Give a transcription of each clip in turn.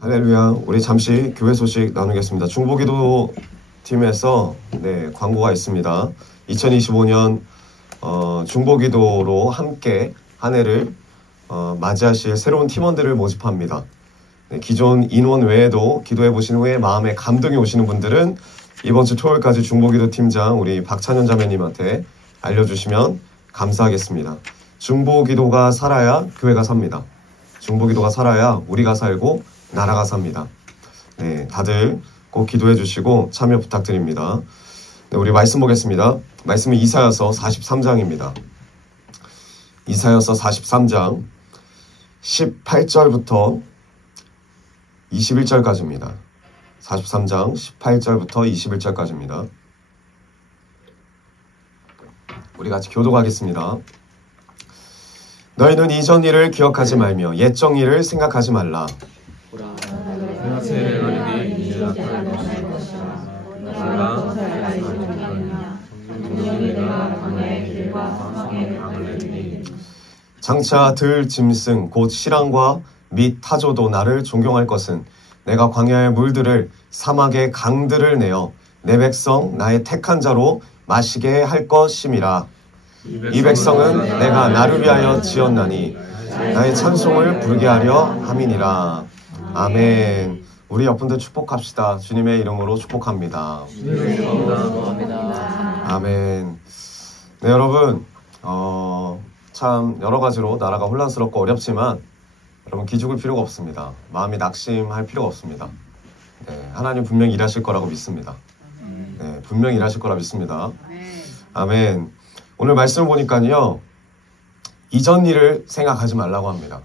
할렐루야. 우리 잠시 교회 소식 나누겠습니다. 중보기도 팀에서 광고가 있습니다. 2025년 중보기도로 함께 한 해를 맞이하실 새로운 팀원들을 모집합니다. 기존 인원 외에도 기도해 보신 후에 마음에 감동이 오시는 분들은 이번 주 토요일까지 중보기도 팀장 우리 박찬현 자매님한테 알려주시면 감사하겠습니다. 중보기도가 살아야 교회가 삽니다. 중보기도가 살아야 우리가 살고 나라가 삽니다. 다들 꼭 기도해 주시고 참여 부탁드립니다. 우리 말씀 보겠습니다. 말씀은 이사야서 43장입니다. 이사야서 43장 18절부터 21절까지입니다. 43장 18절부터 21절까지입니다. 우리 같이 교독하겠습니다. 너희는 이전 일을 기억하지 말며 옛적 일을 생각하지 말라. 장차 들 짐승 곧 시랑과 및 타조도 나를 존경할 것은 내가 광야의 물들을 사막의 강들을 내어 내 백성 나의 택한 자로 마시게 할 것임이라. 이 백성은 내가 나를 위하여 지었나니 나의 찬송을 부르게 하려 함이니라. 아멘. 우리 옆분들 축복합시다. 주님의 이름으로 축복합니다. 아멘. 네, 여러분 참 여러 가지로 나라가 혼란스럽고 어렵지만 여러분 기죽을 필요가 없습니다. 마음이 낙심할 필요가 없습니다. 하나님 분명히 일하실 거라고 믿습니다. 분명히 일하실 거라 믿습니다. 아멘. 오늘 말씀을 보니까요, 이전 일을 생각하지 말라고 합니다.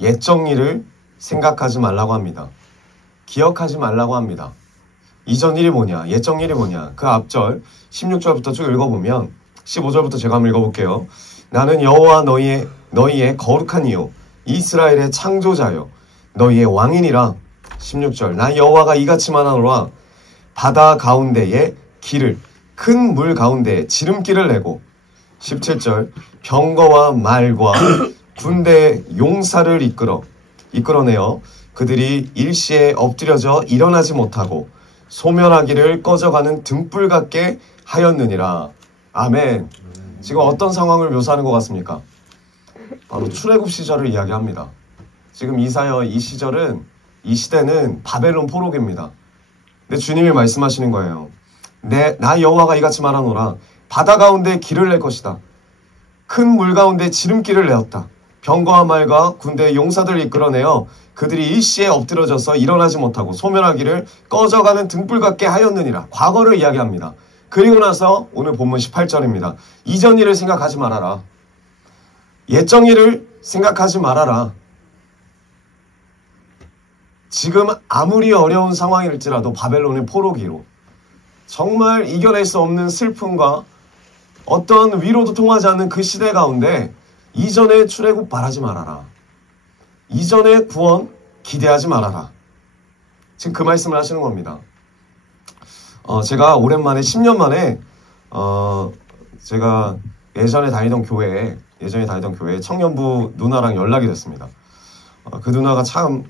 옛적 일을 생각하지 말라고 합니다. 기억하지 말라고 합니다. 이전 일이 뭐냐, 옛적 일이 뭐냐. 그 앞절 16절부터 쭉 읽어보면 15절부터 제가 한번 읽어볼게요. 나는 여호와 너희의 거룩한 이요 이스라엘의 창조자요 너희의 왕이니라. 16절 나 여호와가 이같이 말하노라. 바다 가운데에 길을 큰 물 가운데에 지름길을 내고. 17절 병거와 말과 군대 용사를 이끌어내어 그들이 일시에 엎드려져 일어나지 못하고 소멸하기를 꺼져가는 등불 같게 하였느니라. 아멘. 지금 어떤 상황을 묘사하는 것 같습니까? 바로 출애굽 시절을 이야기합니다. 지금 이사야 이 시대는 바벨론 포로기입니다. 근데 주님이 말씀하시는 거예요. 나 여호와가 이같이 말하노라. 바다 가운데 길을 낼 것이다. 큰 물 가운데 지름길을 내었다. 병거와 말과 군대의 용사들을 이끌어내어 그들이 일시에 엎드려져서 일어나지 못하고 소멸하기를 꺼져가는 등불 같게 하였느니라. 과거를 이야기합니다. 그리고 나서 오늘 본문 18절입니다. 이전 일을 생각하지 말아라. 옛적 일을 생각하지 말아라. 지금 아무리 어려운 상황일지라도 바벨론의 포로기로 정말 이겨낼 수 없는 슬픔과 어떤 위로도 통하지 않는 그 시대 가운데 이전의 출애굽 바라지 말아라. 이전의 구원 기대하지 말아라. 지금 그 말씀을 하시는 겁니다. 제가 오랜만에 10년 만에 제가 예전에 다니던 교회에 청년부 누나랑 연락이 됐습니다. 그 누나가 참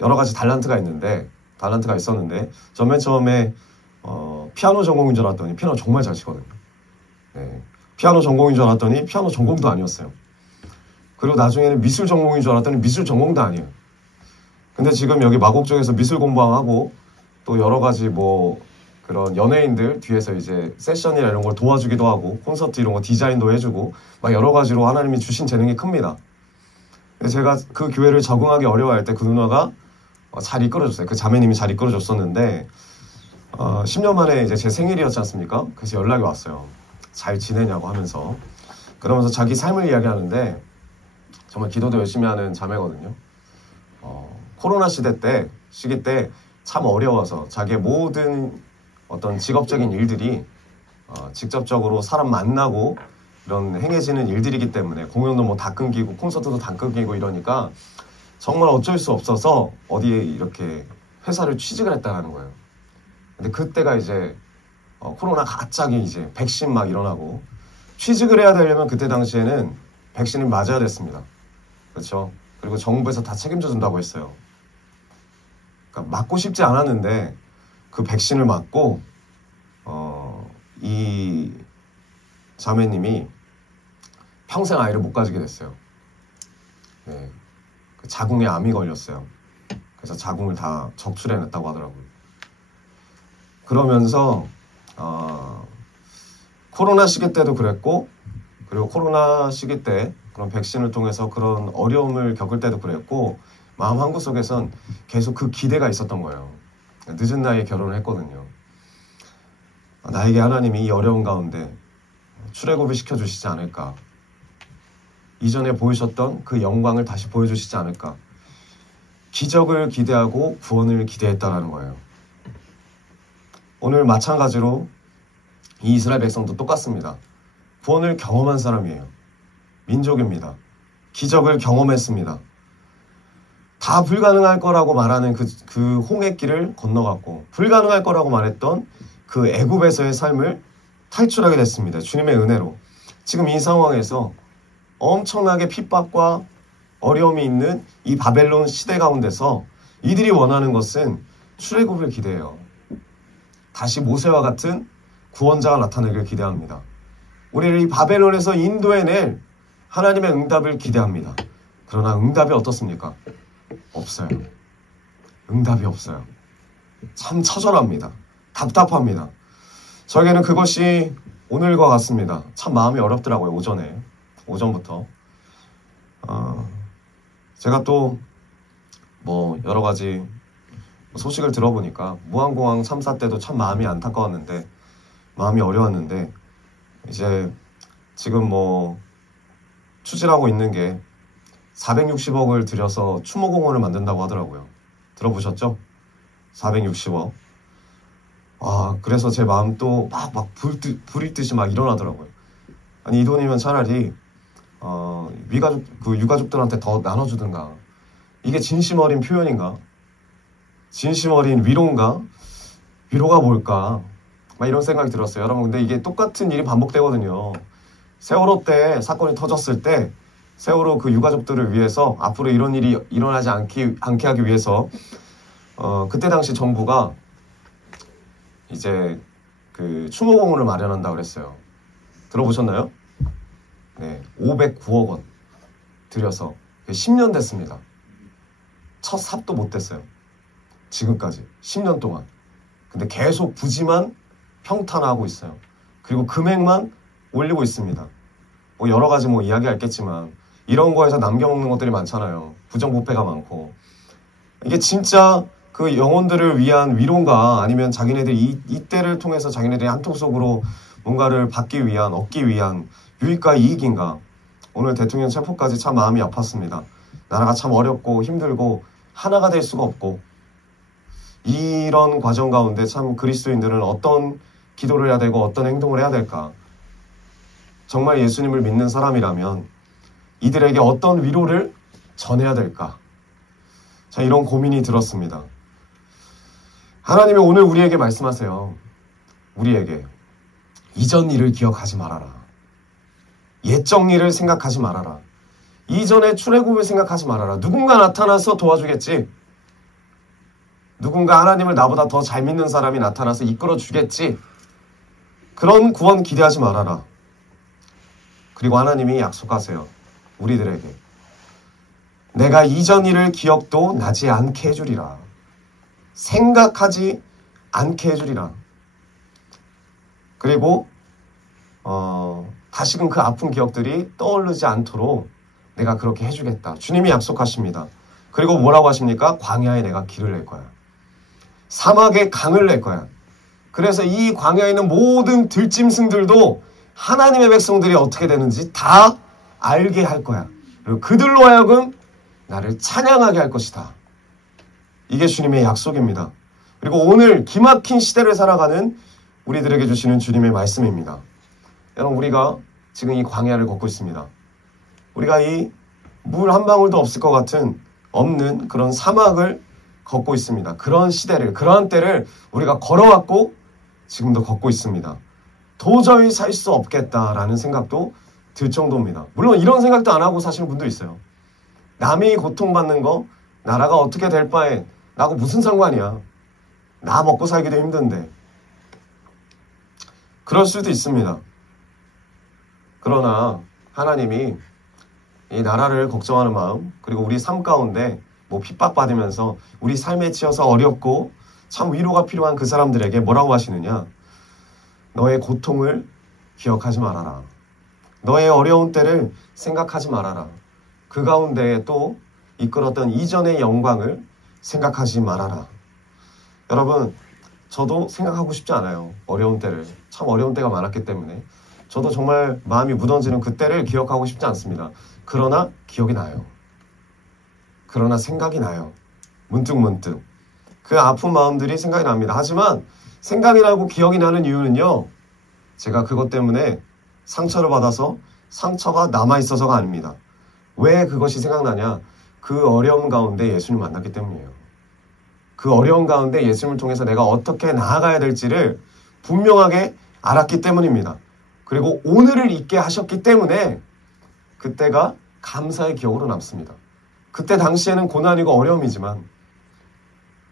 여러 가지 달란트가 있었는데 전 맨 처음에 피아노 전공인 줄 알았더니 피아노 정말 잘 치거든요. 피아노 전공인 줄 알았더니 피아노 전공도 아니었어요. 그리고 나중에는 미술 전공인 줄 알았더니 미술 전공도 아니에요. 근데 지금 여기 마곡 쪽에서 미술 공부하고 또 여러 가지 그런 연예인들 뒤에서 이제 세션이나 이런 걸 도와주기도 하고 콘서트 이런 거 디자인도 해주고 막 여러 가지로 하나님이 주신 재능이 큽니다. 근데 제가 그 교회를 적응하기 어려워할 때 그 누나가 잘 이끌어줬어요. 그 자매님이 잘 이끌어줬었는데 10년 만에 이제 제 생일이었지 않습니까? 그래서 연락이 왔어요. 잘 지내냐고 하면서. 그러면서 자기 삶을 이야기하는데 정말 기도도 열심히 하는 자매거든요. 코로나 시기 때 참 어려워서 자기의 모든 어떤 직업적인 일들이 직접적으로 사람 만나고 이런 행해지는 일들이기 때문에 공연도 다 끊기고 콘서트도 다 끊기고 이러니까 정말 어쩔 수 없어서 어디에 이렇게 회사를 취직을 했다는 거예요. 근데 그때가 이제 코로나 갑자기 이제 백신 막 일어나고 취직을 해야 되려면 그때 당시에는 백신을 맞아야 됐습니다. 그렇죠? 그리고 정부에서 다 책임져 준다고 했어요. 그러니까 맞고 싶지 않았는데 그 백신을 맞고 이 자매님이 평생 아이를 못 가지게 됐어요. 네, 그 자궁에 암이 걸렸어요. 그래서 자궁을 다 적출해냈다고 하더라고요. 그러면서 코로나 시기 때도 그랬고, 그리고 코로나 시기 때 그런 백신을 통해서 그런 어려움을 겪을 때도 그랬고, 마음 한구석에선 계속 그 기대가 있었던 거예요. 늦은 나이에 결혼을 했거든요. 나에게 하나님이 이 어려운 가운데 출애굽을 시켜주시지 않을까. 이전에 보이셨던 그 영광을 다시 보여주시지 않을까. 기적을 기대하고 구원을 기대했다라는 거예요. 오늘 마찬가지로 이 이스라엘 백성도 똑같습니다. 구원을 경험한 사람이에요. 민족입니다. 기적을 경험했습니다. 다 불가능할 거라고 말하는 그 홍해길을 건너갔고, 불가능할 거라고 말했던 그 애굽에서의 삶을 탈출하게 됐습니다. 주님의 은혜로. 지금 이 상황에서 엄청나게 핍박과 어려움이 있는 이 바벨론 시대 가운데서 이들이 원하는 것은 출애굽을 기대해요. 다시 모세와 같은 구원자가 나타나길 기대합니다. 우리를 이 바벨론에서 인도해낼 하나님의 응답을 기대합니다. 그러나 응답이 어떻습니까? 없어요. 응답이 없어요. 참 처절합니다. 답답합니다. 저에게는 그것이 오늘과 같습니다. 참 마음이 어렵더라고요. 오전부터. 제가 또 뭐 여러 가지 소식을 들어보니까 무한공항 참사 때도 참 마음이 안타까웠는데, 마음이 어려웠는데, 이제 지금 뭐 추진하고 있는 게 460억을 들여서 추모공원을 만든다고 하더라고요. 들어보셨죠? 460억. 그래서 제 마음 또 막 불일 듯이 막 일어나더라고요. 아니, 이 돈이면 차라리 유가족들한테 더 나눠주든가. 이게 진심 어린 표현인가? 진심 어린 위로인가? 위로가 뭘까? 막 이런 생각이 들었어요. 여러분, 근데 이게 똑같은 일이 반복되거든요. 세월호 때 사건이 터졌을 때 세월호 그 유가족들을 위해서 앞으로 이런 일이 일어나지 않게 하기 위해서 그때 당시 정부가 이제 그 추모공원을 마련한다고 그랬어요. 들어보셨나요? 네, 509억 원 들여서 10년 됐습니다. 첫 삽도 못 됐어요. 지금까지 10년 동안. 근데 계속 부지만 평탄화하고 있어요. 그리고 금액만 올리고 있습니다. 뭐 여러 가지 뭐 이야기가 있겠지만 이런 거에서 남겨먹는 것들이 많잖아요. 부정부패가 많고. 이게 진짜 그 영혼들을 위한 위로인가, 아니면 자기네들이 이때를 통해서 자기네들이 한통 속으로 뭔가를 얻기 위한 유익과 이익인가. 오늘 대통령 체포까지 참 마음이 아팠습니다. 나라가 참 어렵고 힘들고 하나가 될 수가 없고, 이런 과정 가운데 참 그리스도인들은 어떤 기도를 해야 되고 어떤 행동을 해야 될까. 정말 예수님을 믿는 사람이라면 이들에게 어떤 위로를 전해야 될까. 자, 이런 고민이 들었습니다. 하나님이 오늘 우리에게 말씀하세요. 우리에게 이전 일을 기억하지 말아라. 옛적 일을 생각하지 말아라. 이전의 출애굽을 생각하지 말아라. 누군가 나타나서 도와주겠지. 누군가 하나님을 나보다 더 잘 믿는 사람이 나타나서 이끌어주겠지. 그런 구원 기대하지 말아라. 그리고 하나님이 약속하세요. 우리들에게. 내가 이전 일을 기억도 나지 않게 해주리라. 생각하지 않게 해주리라. 그리고 다시금 그 아픈 기억들이 떠오르지 않도록 내가 그렇게 해주겠다. 주님이 약속하십니다. 그리고 뭐라고 하십니까? 광야에 내가 길을 낼 거야. 사막에 강을 낼 거야. 그래서 이 광야에 있는 모든 들짐승들도 하나님의 백성들이 어떻게 되는지 다 알게 할 거야. 그리고 그들로 하여금 나를 찬양하게 할 것이다. 이게 주님의 약속입니다. 그리고 오늘 기막힌 시대를 살아가는 우리들에게 주시는 주님의 말씀입니다. 여러분, 우리가 지금 이 광야를 걷고 있습니다. 우리가 이 물 한 방울도 없을 것 같은 없는 그런 사막을 걷고 있습니다. 그런 시대를, 그러한 때를 우리가 걸어왔고 지금도 걷고 있습니다. 도저히 살 수 없겠다라는 생각도 들 정도입니다. 물론 이런 생각도 안 하고 사시는 분도 있어요. 남이 고통받는 거, 나라가 어떻게 될 바엔 나하고 무슨 상관이야. 나 먹고 살기도 힘든데. 그럴 수도 있습니다. 그러나 하나님이 이 나라를 걱정하는 마음, 그리고 우리 삶 가운데 뭐 핍박받으면서 우리 삶에 치여서 어렵고 참 위로가 필요한 그 사람들에게 뭐라고 하시느냐? 너의 고통을 기억하지 말아라. 너의 어려운 때를 생각하지 말아라. 그 가운데에 또 이끌었던 이전의 영광을 생각하지 말아라. 여러분, 저도 생각하고 싶지 않아요. 어려운 때를. 참 어려운 때가 많았기 때문에. 저도 정말 마음이 무너지는 그 때를 기억하고 싶지 않습니다. 그러나 기억이 나요. 그러나 생각이 나요. 문득문득. 그 아픈 마음들이 생각이 납니다. 하지만 생각이 나고 기억이 나는 이유는요. 제가 그것 때문에 상처를 받아서 상처가 남아있어서가 아닙니다. 왜 그것이 생각나냐? 그 어려움 가운데 예수님 만났기 때문이에요. 그 어려움 가운데 예수님을 통해서 내가 어떻게 나아가야 될지를 분명하게 알았기 때문입니다. 그리고 오늘을 있게 하셨기 때문에 그때가 감사의 기억으로 남습니다. 그때 당시에는 고난이고 어려움이지만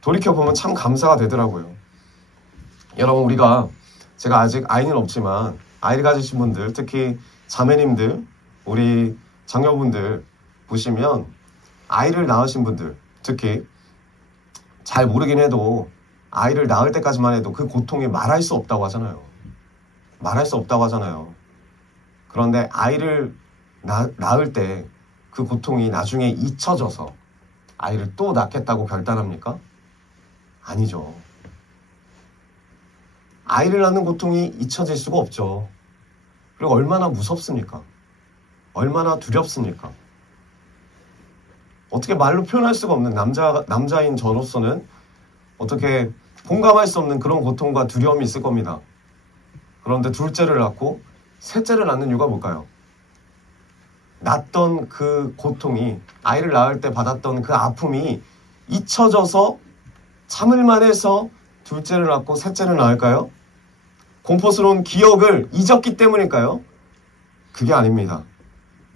돌이켜보면 참 감사가 되더라고요. 여러분, 제가 아직 아이는 없지만 아이를 가지신 분들, 특히 자매님들, 우리 장녀분들 보시면 아이를 낳으신 분들, 특히 잘 모르긴 해도 아이를 낳을 때까지만 해도 그 고통이 말할 수 없다고 하잖아요. 말할 수 없다고 하잖아요. 그런데 아이를 낳을 때 그 고통이 나중에 잊혀져서 아이를 또 낳겠다고 결단합니까? 아니죠. 아이를 낳는 고통이 잊혀질 수가 없죠. 그리고 얼마나 무섭습니까? 얼마나 두렵습니까? 어떻게 말로 표현할 수가 없는 남자인 저로서는 어떻게 공감할 수 없는 그런 고통과 두려움이 있을 겁니다. 그런데 둘째를 낳고 셋째를 낳는 이유가 뭘까요? 낳던 그 고통이, 아이를 낳을 때 받았던 그 아픔이 잊혀져서 참을만 해서 둘째를 낳고 셋째를 낳을까요? 공포스러운 기억을 잊었기 때문일까요? 그게 아닙니다.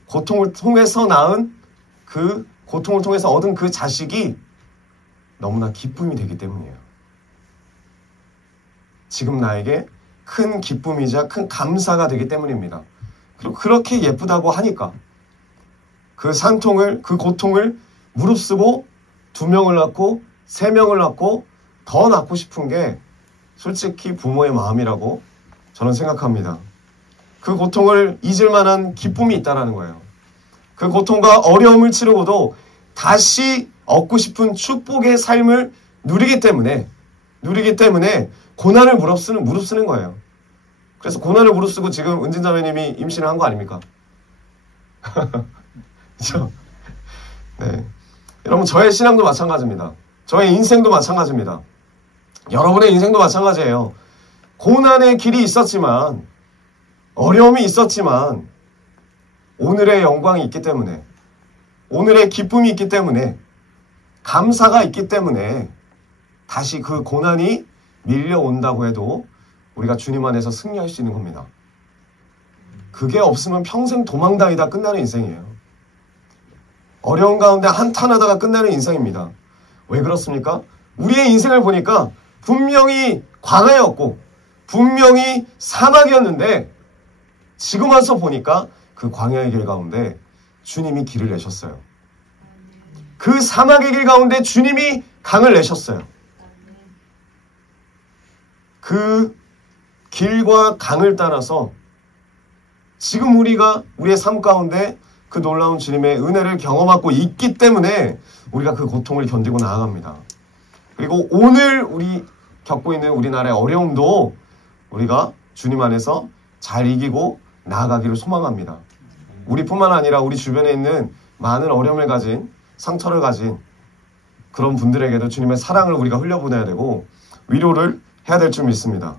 고통을 통해서 낳은 그 고통을 통해서 얻은 그 자식이 너무나 기쁨이 되기 때문이에요. 지금 나에게 큰 기쁨이자 큰 감사가 되기 때문입니다. 그리고 그렇게 예쁘다고 하니까 그 산통을, 그 고통을 무릅쓰고 2명을 낳고 3명을 낳고 더 낳고 싶은 게 솔직히 부모의 마음이라고 저는 생각합니다. 그 고통을 잊을 만한 기쁨이 있다는 거예요. 그 고통과 어려움을 치르고도 다시 얻고 싶은 축복의 삶을 누리기 때문에 고난을 무릅쓰는 거예요. 그래서 고난을 무릅쓰고 지금 은진자매님이 임신을 한 거 아닙니까? 그렇죠? 네. 여러분, 저의 신앙도 마찬가지입니다. 저의 인생도 마찬가지입니다. 여러분의 인생도 마찬가지예요. 고난의 길이 있었지만, 어려움이 있었지만, 오늘의 영광이 있기 때문에, 오늘의 기쁨이 있기 때문에, 감사가 있기 때문에 다시 그 고난이 밀려온다고 해도 우리가 주님 안에서 승리할 수 있는 겁니다. 그게 없으면 평생 도망다니다 끝나는 인생이에요. 어려운 가운데 한탄하다가 끝나는 인생입니다. 왜 그렇습니까? 우리의 인생을 보니까 분명히 광야였고 분명히 사막이었는데 지금 와서 보니까 그 광야의 길 가운데 주님이 길을 내셨어요. 그 사막의 길 가운데 주님이 강을 내셨어요. 그 길과 강을 따라서 지금 우리가 우리의 삶 가운데 그 놀라운 주님의 은혜를 경험하고 있기 때문에 우리가 그 고통을 견디고 나아갑니다. 그리고 오늘 우리 겪고 있는 우리나라의 어려움도 우리가 주님 안에서 잘 이기고 나아가기를 소망합니다. 우리뿐만 아니라 우리 주변에 있는 많은 어려움을 가진, 상처를 가진 그런 분들에게도 주님의 사랑을 우리가 흘려보내야 되고 위로를 해야 될 줄 믿습니다.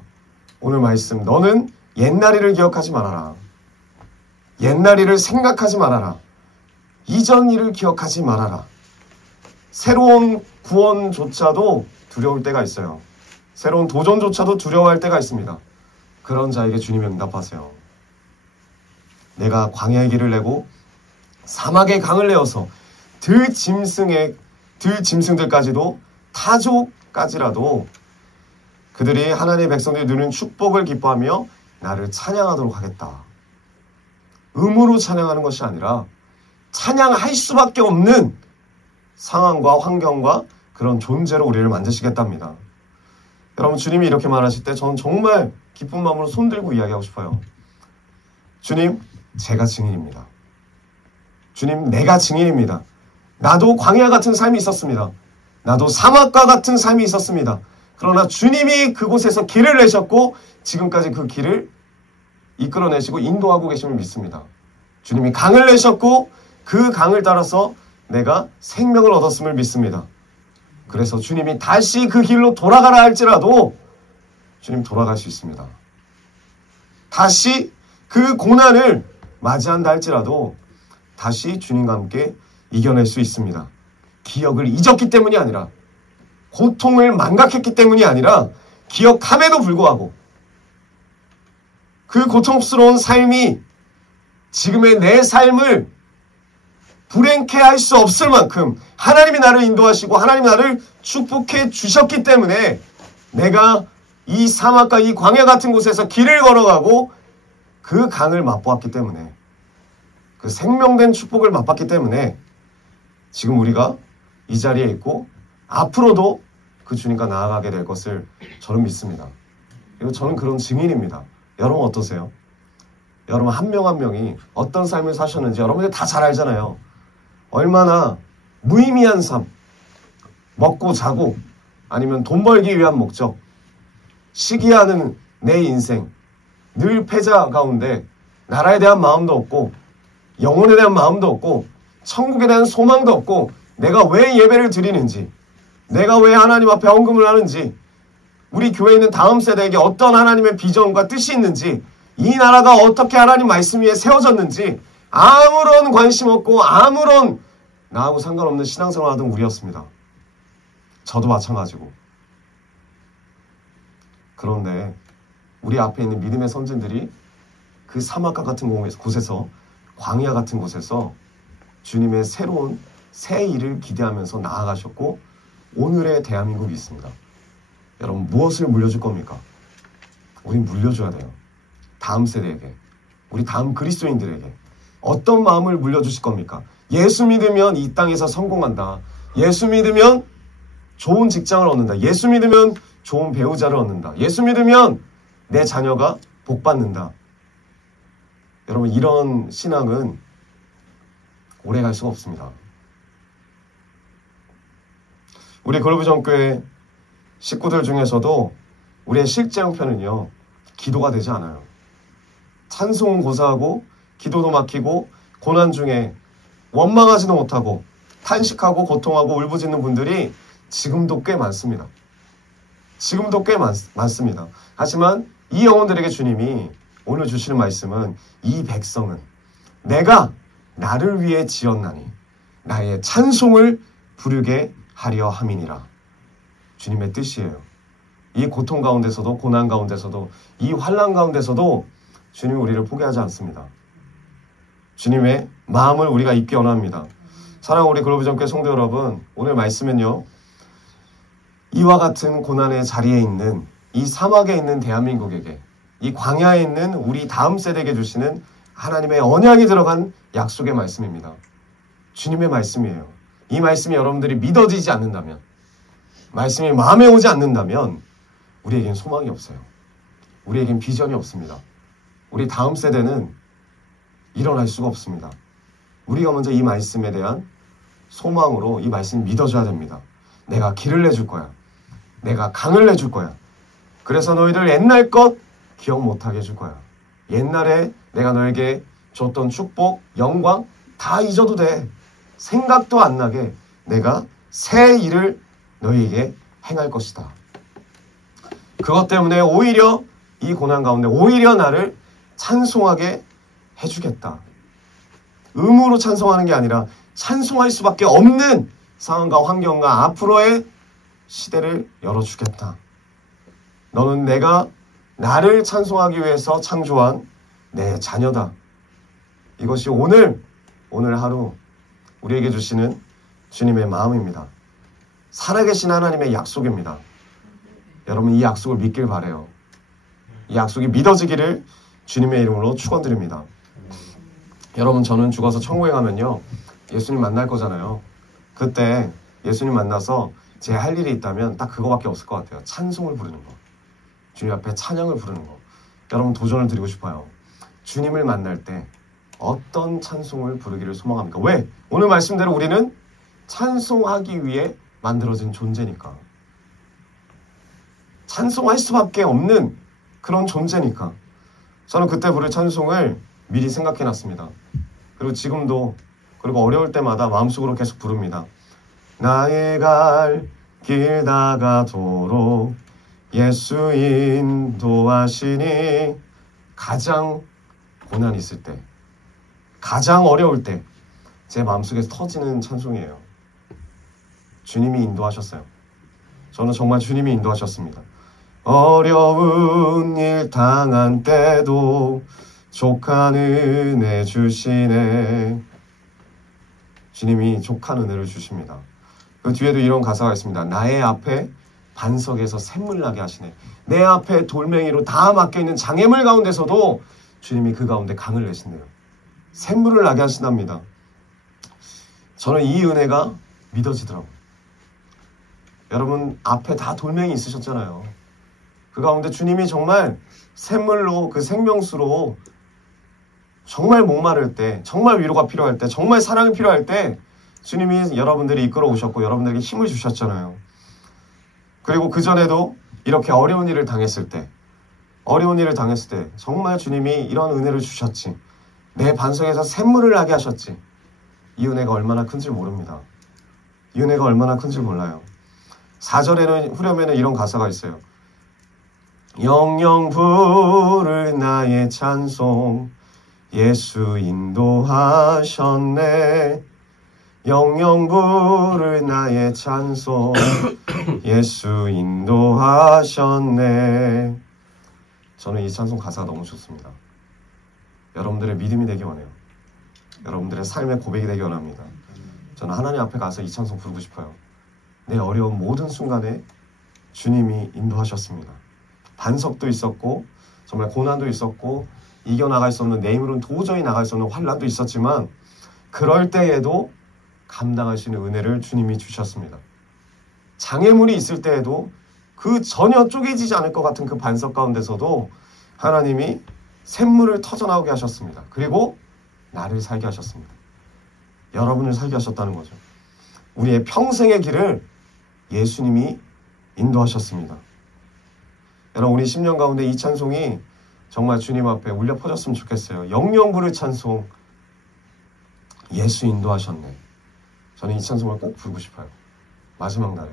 오늘 말씀, 너는 옛날 일을 기억하지 말아라. 옛날 일을 생각하지 말아라. 이전 일을 기억하지 말아라. 새로운 구원조차도 두려울 때가 있어요. 새로운 도전조차도 두려워할 때가 있습니다. 그런 자에게 주님이 응답하세요. 내가 광야의 길을 내고 사막의 강을 내어서 들짐승들까지도 타족까지라도 그들이 하나님의 백성들이 누리는 축복을 기뻐하며 나를 찬양하도록 하겠다. 음으로 찬양하는 것이 아니라 찬양할 수밖에 없는 상황과 환경과 그런 존재로 우리를 만드시겠답니다. 여러분, 주님이 이렇게 말하실 때 저는 정말 기쁜 마음으로 손들고 이야기하고 싶어요. 주님, 제가 증인입니다. 주님, 내가 증인입니다. 나도 광야 같은 삶이 있었습니다. 나도 사막과 같은 삶이 있었습니다. 그러나 주님이 그곳에서 길을 내셨고 지금까지 그 길을 이끌어내시고 인도하고 계심을 믿습니다. 주님이 강을 내셨고 그 강을 따라서 내가 생명을 얻었음을 믿습니다. 그래서 주님이 다시 그 길로 돌아가라 할지라도 주님 돌아갈 수 있습니다. 다시 그 고난을 맞이한다 할지라도 다시 주님과 함께 이겨낼 수 있습니다. 기억을 잊었기 때문이 아니라, 고통을 망각했기 때문이 아니라 기억함에도 불구하고 그 고통스러운 삶이 지금의 내 삶을 불행케 할 수 없을 만큼 하나님이 나를 인도하시고 하나님이 나를 축복해 주셨기 때문에 내가 이 사막과 이 광야 같은 곳에서 길을 걸어가고 그 강을 맛보았기 때문에, 그 생명된 축복을 맛봤기 때문에 지금 우리가 이 자리에 있고 앞으로도 그 주님과 나아가게 될 것을 저는 믿습니다. 그리고 저는 그런 증인입니다. 여러분 어떠세요? 여러분 한 명 한 명이 어떤 삶을 사셨는지 여러분들 다 잘 알잖아요. 얼마나 무의미한 삶, 먹고 자고 아니면 돈 벌기 위한 목적, 시기하는 내 인생, 늘 패자 가운데 나라에 대한 마음도 없고 영혼에 대한 마음도 없고 천국에 대한 소망도 없고 내가 왜 예배를 드리는지, 내가 왜 하나님 앞에 헌금을 하는지, 우리 교회에 있는 다음 세대에게 어떤 하나님의 비전과 뜻이 있는지, 이 나라가 어떻게 하나님 말씀 위에 세워졌는지 아무런 관심 없고 아무런 나하고 상관없는 신앙생활 하던 우리였습니다. 저도 마찬가지고. 그런데 우리 앞에 있는 믿음의 선진들이 그 사막과 같은 곳에서, 광야 같은 곳에서 주님의 새로운 새 일을 기대하면서 나아가셨고 오늘의 대한민국이 있습니다. 여러분 무엇을 물려줄 겁니까? 우린 물려줘야 돼요. 다음 세대에게, 우리 다음 그리스도인들에게 어떤 마음을 물려주실 겁니까? 예수 믿으면 이 땅에서 성공한다. 예수 믿으면 좋은 직장을 얻는다. 예수 믿으면 좋은 배우자를 얻는다. 예수 믿으면 내 자녀가 복받는다. 여러분 이런 신앙은 오래 갈 수가 없습니다. 우리 글로브전교회 식구들 중에서도 우리의 실제 형편은요, 기도가 되지 않아요. 찬송은 고사하고 기도도 막히고 고난 중에 원망하지도 못하고 탄식하고 고통하고 울부짖는 분들이 지금도 꽤 많습니다. 지금도 꽤 많습니다. 하지만 이 영혼들에게 주님이 오늘 주시는 말씀은, 이 백성은 내가 나를 위해 지었나니 나의 찬송을 부르게 하려 함이니라. 주님의 뜻이에요. 이 고통 가운데서도, 고난 가운데서도, 이 환난 가운데서도 주님이 우리를 포기하지 않습니다. 주님의 마음을 우리가 잊기 원합니다. 사랑하는 우리 글로브전교회 성도 여러분, 오늘 말씀은요, 이와 같은 고난의 자리에 있는, 이 사막에 있는 대한민국에게, 이 광야에 있는 우리 다음 세대에게 주시는 하나님의 언약이 들어간 약속의 말씀입니다. 주님의 말씀이에요. 이 말씀이 여러분들이 믿어지지 않는다면, 말씀이 마음에 오지 않는다면 우리에겐 소망이 없어요. 우리에겐 비전이 없습니다. 우리 다음 세대는 일어날 수가 없습니다. 우리가 먼저 이 말씀에 대한 소망으로 이 말씀을 믿어줘야 됩니다. 내가 길을 내줄 거야. 내가 강을 내줄 거야. 그래서 너희들 옛날 것 기억 못하게 해줄 거야. 옛날에 내가 너에게 줬던 축복, 영광 다 잊어도 돼. 생각도 안 나게 내가 새 일을 너희에게 행할 것이다. 그것 때문에 오히려 이 고난 가운데 오히려 나를 찬송하게 해주겠다. 음으로 찬송하는 게 아니라 찬송할 수밖에 없는 상황과 환경과 앞으로의 시대를 열어주겠다. 너는 내가 나를 찬송하기 위해서 창조한 내 자녀다. 이것이 오늘 하루 우리에게 주시는 주님의 마음입니다. 살아계신 하나님의 약속입니다. 여러분 이 약속을 믿길 바라요. 이 약속이 믿어지기를 주님의 이름으로 축원드립니다. 여러분 저는 죽어서 천국에 가면요 예수님 만날 거잖아요. 그때 예수님 만나서 제 할 일이 있다면 딱 그거밖에 없을 것 같아요. 찬송을 부르는 거. 주님 앞에 찬양을 부르는 거. 여러분 도전을 드리고 싶어요. 주님을 만날 때 어떤 찬송을 부르기를 소망합니까? 왜? 오늘 말씀대로 우리는 찬송하기 위해 만들어진 존재니까. 찬송할 수밖에 없는 그런 존재니까. 저는 그때 부를 찬송을 미리 생각해놨습니다. 그리고 지금도 그리고 어려울 때마다 마음속으로 계속 부릅니다. 나의 갈 길 다가도록 예수 인도하시니. 가장 고난이 있을 때, 가장 어려울 때 제 마음속에서 터지는 찬송이에요. 주님이 인도하셨어요. 저는 정말 주님이 인도하셨습니다. 어려운 일 당한 때도 족한 은혜 주시네. 주님이 족한 은혜를 주십니다. 그 뒤에도 이런 가사가 있습니다. 나의 앞에 반석에서 샘물 나게 하시네. 내 앞에 돌멩이로 다 막혀있는 장애물 가운데서도 주님이 그 가운데 강을 내신대요. 샘물을 나게 하신답니다. 저는 이 은혜가 믿어지더라고요. 여러분 앞에 다 돌멩이 있으셨잖아요. 그 가운데 주님이 정말 샘물로 그 생명수로 정말 목마를 때, 정말 위로가 필요할 때, 정말 사랑이 필요할 때 주님이 여러분들이 이끌어 오셨고 여러분들에게 힘을 주셨잖아요. 그리고 그전에도 이렇게 어려운 일을 당했을 때 정말 주님이 이런 은혜를 주셨지. 내 반석에서 샘물을 나게 하셨지. 이 은혜가 얼마나 큰지 모릅니다. 이 은혜가 얼마나 큰지 몰라요. 4절에는 후렴에는 이런 가사가 있어요. 영영 부를 나의 찬송 예수 인도하셨네. 영영 부를 나의 찬송 예수 인도하셨네. 저는 이 찬송 가사가 너무 좋습니다. 여러분들의 믿음이 되기 원해요. 여러분들의 삶의 고백이 되기 원합니다. 저는 하나님 앞에 가서 이 찬송 부르고 싶어요. 내 어려운 모든 순간에 주님이 인도하셨습니다. 반석도 있었고 정말 고난도 있었고 이겨나갈 수 없는, 내 힘으로는 도저히 나갈 수 없는 환난도 있었지만 그럴 때에도 감당할 수 있는 은혜를 주님이 주셨습니다. 장애물이 있을 때에도 그 전혀 쪼개지지 않을 것 같은 그 반석 가운데서도 하나님이 샘물을 터져나오게 하셨습니다. 그리고 나를 살게 하셨습니다. 여러분을 살게 하셨다는 거죠. 우리의 평생의 길을 예수님이 인도하셨습니다. 여러분 우리 10년 가운데 이 찬송이 정말 주님 앞에 울려 퍼졌으면 좋겠어요. 영영 부를 찬송 예수 인도하셨네. 저는 이 찬송을 꼭 부르고 싶어요. 마지막 날에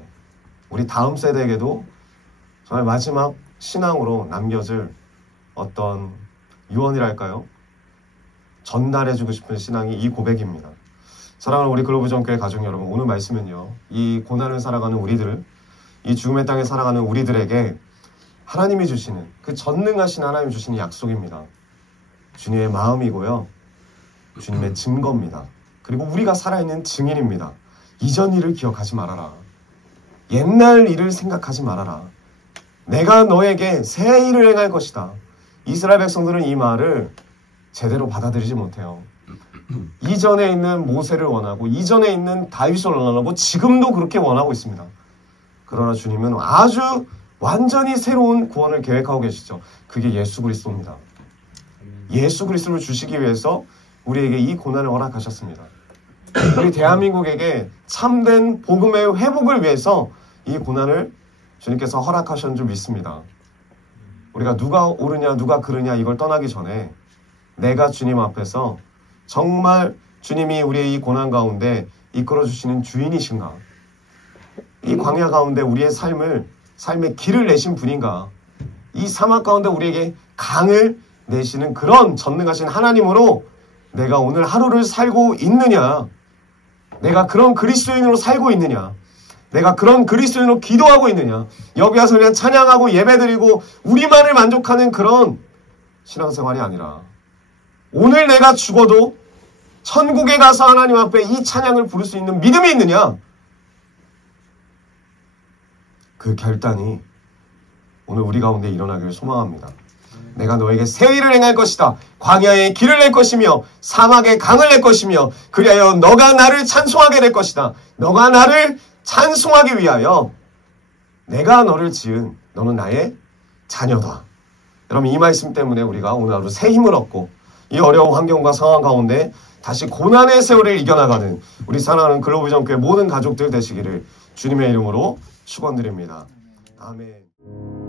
우리 다음 세대에게도 정말 마지막 신앙으로 남겨질 어떤 유언이랄까요? 전달해주고 싶은 신앙이 이 고백입니다. 사랑하는 우리 글로벌전교회 가족 여러분, 오늘 말씀은요, 이 고난을 살아가는 우리들, 이 죽음의 땅에 살아가는 우리들에게 하나님이 주시는, 그 전능하신 하나님이 주시는 약속입니다. 주님의 마음이고요, 주님의 증거입니다. 그리고 우리가 살아있는 증인입니다. 이전 일을 기억하지 말아라. 옛날 일을 생각하지 말아라. 내가 너에게 새 일을 행할 것이다. 이스라엘 백성들은 이 말을 제대로 받아들이지 못해요. 이전에 있는 모세를 원하고 이전에 있는 다윗을 원하고 지금도 그렇게 원하고 있습니다. 그러나 주님은 아주 완전히 새로운 구원을 계획하고 계시죠. 그게 예수 그리스도입니다. 예수 그리스도를 주시기 위해서 우리에게 이 고난을 허락하셨습니다. 우리 대한민국에게 참된 복음의 회복을 위해서 이 고난을 주님께서 허락하신 줄 믿습니다. 우리가 누가 옳으냐 누가 그르냐 이걸 떠나기 전에 내가 주님 앞에서 정말 주님이 우리의 이 고난 가운데 이끌어주시는 주인이신가? 이 광야 가운데 우리의 삶의 길을 내신 분인가? 이 사막 가운데 우리에게 강을 내시는 그런 전능하신 하나님으로 내가 오늘 하루를 살고 있느냐? 내가 그런 그리스도인으로 살고 있느냐? 내가 그런 그리스도인으로 기도하고 있느냐? 여기 와서 그냥 찬양하고 예배드리고 우리만을 만족하는 그런 신앙생활이 아니라 오늘 내가 죽어도 천국에 가서 하나님 앞에 이 찬양을 부를 수 있는 믿음이 있느냐? 그 결단이 오늘 우리 가운데 일어나기를 소망합니다. 내가 너에게 새 일을 행할 것이다. 광야에 길을 낼 것이며 사막에 강을 낼 것이며 그리하여 너가 나를 찬송하게 될 것이다. 너가 나를 찬송하기 위하여 내가 너를 지은 너는 나의 자녀다. 여러분 이 말씀 때문에 우리가 오늘 하루 새 힘을 얻고 이 어려운 환경과 상황 가운데 다시 고난의 세월을 이겨나가는 우리 사랑하는 글로벌전교회 모든 가족들 되시기를 주님의 이름으로 축원드립니다. 아멘.